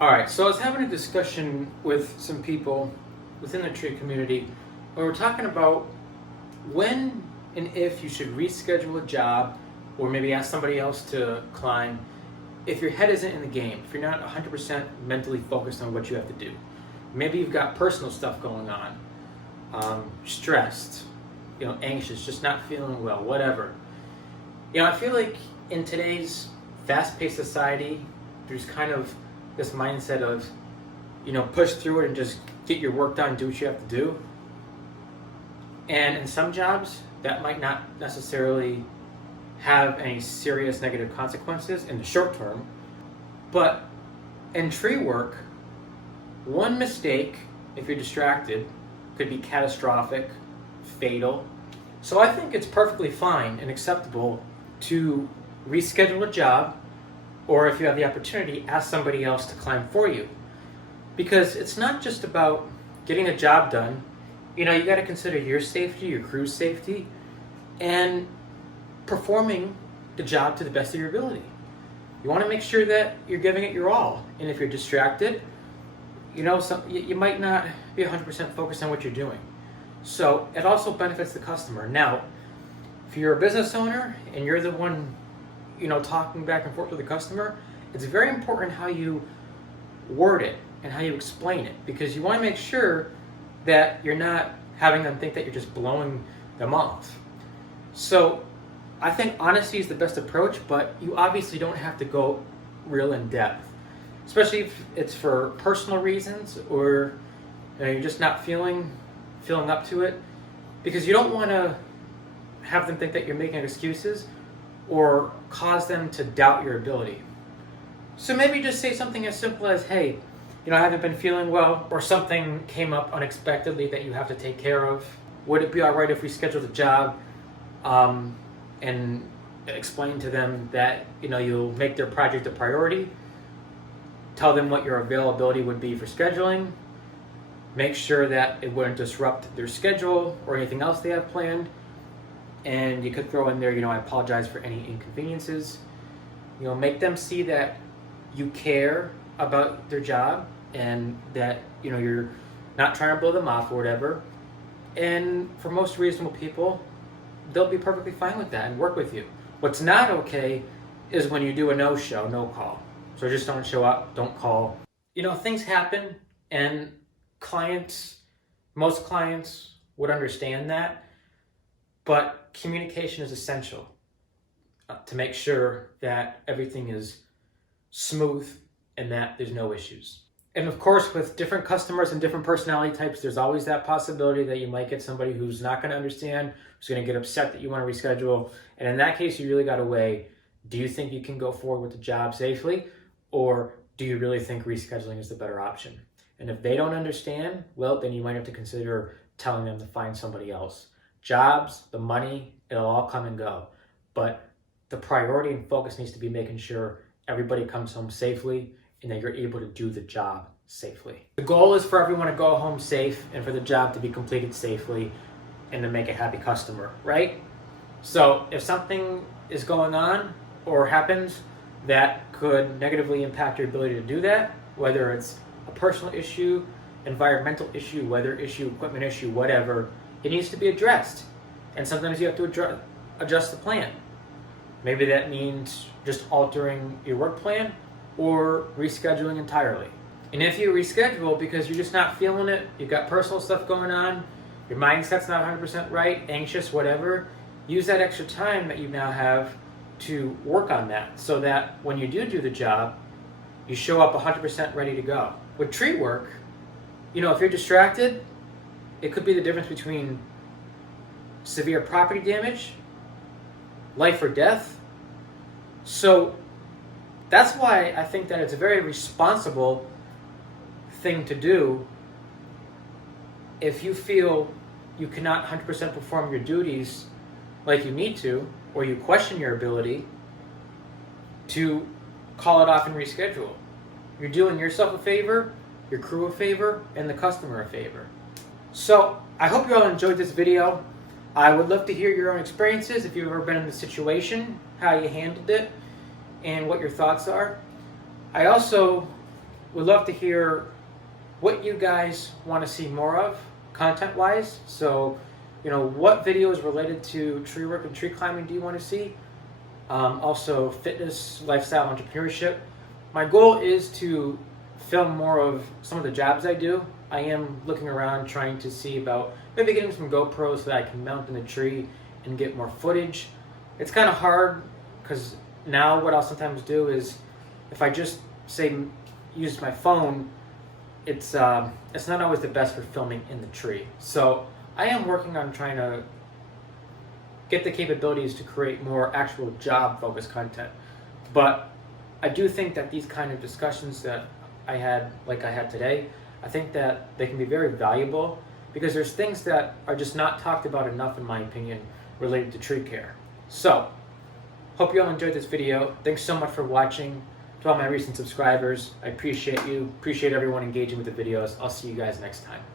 All right, so I was having a discussion with some people within the tree community where we're talking about when and if you should reschedule a job or maybe ask somebody else to climb if your head isn't in the game, if you're not 100% mentally focused on what you have to do. Maybe you've got personal stuff going on, stressed, anxious, just not feeling well, whatever. I feel like in today's fast-paced society, there's kind of this mindset of, push through it and just get your work done, do what you have to do. And in some jobs, that might not necessarily have any serious negative consequences in the short term. But in tree work, one mistake, if you're distracted, could be catastrophic, fatal. So I think it's perfectly fine and acceptable to reschedule a job, or if you have the opportunity, ask somebody else to climb for you. Because it's not just about getting a job done. You got to consider your safety, your crew's safety, and performing the job to the best of your ability. You want to make sure that you're giving it your all. And if you're distracted, you might not be 100% focused on what you're doing. So it also benefits the customer. Now, if you're a business owner and you're the one, talking back and forth with the customer, it's very important how you word it and how you explain it, because you want to make sure that you're not having them think that you're just blowing them off. So I think honesty is the best approach, but you obviously don't have to go real in depth, especially if it's for personal reasons or you're just not feeling up to it, because you don't want to have them think that you're making excuses or cause them to doubt your ability. So maybe just say something as simple as, hey, I haven't been feeling well, or something came up unexpectedly that you have to take care of. Would it be all right if we scheduled a job? And explain to them that you'll make their project a priority. Tell them what your availability would be for scheduling. Make sure that it wouldn't disrupt their schedule or anything else they have planned. And you could throw in there, I apologize for any inconveniences. Make them see that you care about their job and that you're not trying to blow them off or whatever. And for most reasonable people, they'll be perfectly fine with that and work with you. What's not okay is when you do a no-show, no-call. So just don't show up, don't call. Things happen, and most clients would understand that, but communication is essential to make sure that everything is smooth and that there's no issues. And of course, with different customers and different personality types, there's always that possibility that you might get somebody who's not going to understand, who's going to get upset that you want to reschedule. And in that case, you really got to weigh, do you think you can go forward with the job safely? Or do you really think rescheduling is the better option? And if they don't understand, well, then you might have to consider telling them to find somebody else. Jobs, the money, it'll all come and go. But the priority and focus needs to be making sure everybody comes home safely and that you're able to do the job safely. The goal is for everyone to go home safe and for the job to be completed safely and to make a happy customer, right? So if something is going on or happens that could negatively impact your ability to do that, whether it's a personal issue, environmental issue, weather issue, equipment issue, whatever, it needs to be addressed. And sometimes you have to adjust the plan. Maybe that means just altering your work plan or rescheduling entirely. And if you reschedule because you're just not feeling it, you've got personal stuff going on, your mindset's not 100% right, anxious, whatever, use that extra time that you now have to work on that so that when you do the job, you show up 100% ready to go. With tree work, if you're distracted, it could be the difference between severe property damage, life or death. So that's why I think that it's a very responsible thing to do if you feel you cannot 100% perform your duties like you need to, or you question your ability, to call it off and reschedule. You're doing yourself a favor, your crew a favor, and the customer a favor. So I hope you all enjoyed this video. I would love to hear your own experiences, if you've ever been in this situation, how you handled it, and what your thoughts are. I also would love to hear what you guys want to see more of content-wise. So, what videos related to tree work and tree climbing do you want to see? Also, fitness, lifestyle, entrepreneurship. My goal is to film more of some of the jobs I do. I am looking around trying to see about maybe getting some GoPros so that I can mount in the tree and get more footage. It's kind of hard because now what I'll sometimes do is if I just say use my phone, it's not always the best for filming in the tree. So I am working on trying to get the capabilities to create more actual job focused content. But I do think that these kind of discussions that I had today, I think that they can be very valuable because there's things that are just not talked about enough, in my opinion, related to tree care. So, hope you all enjoyed this video. Thanks so much for watching. To all my recent subscribers, I appreciate you. Appreciate everyone engaging with the videos. I'll see you guys next time.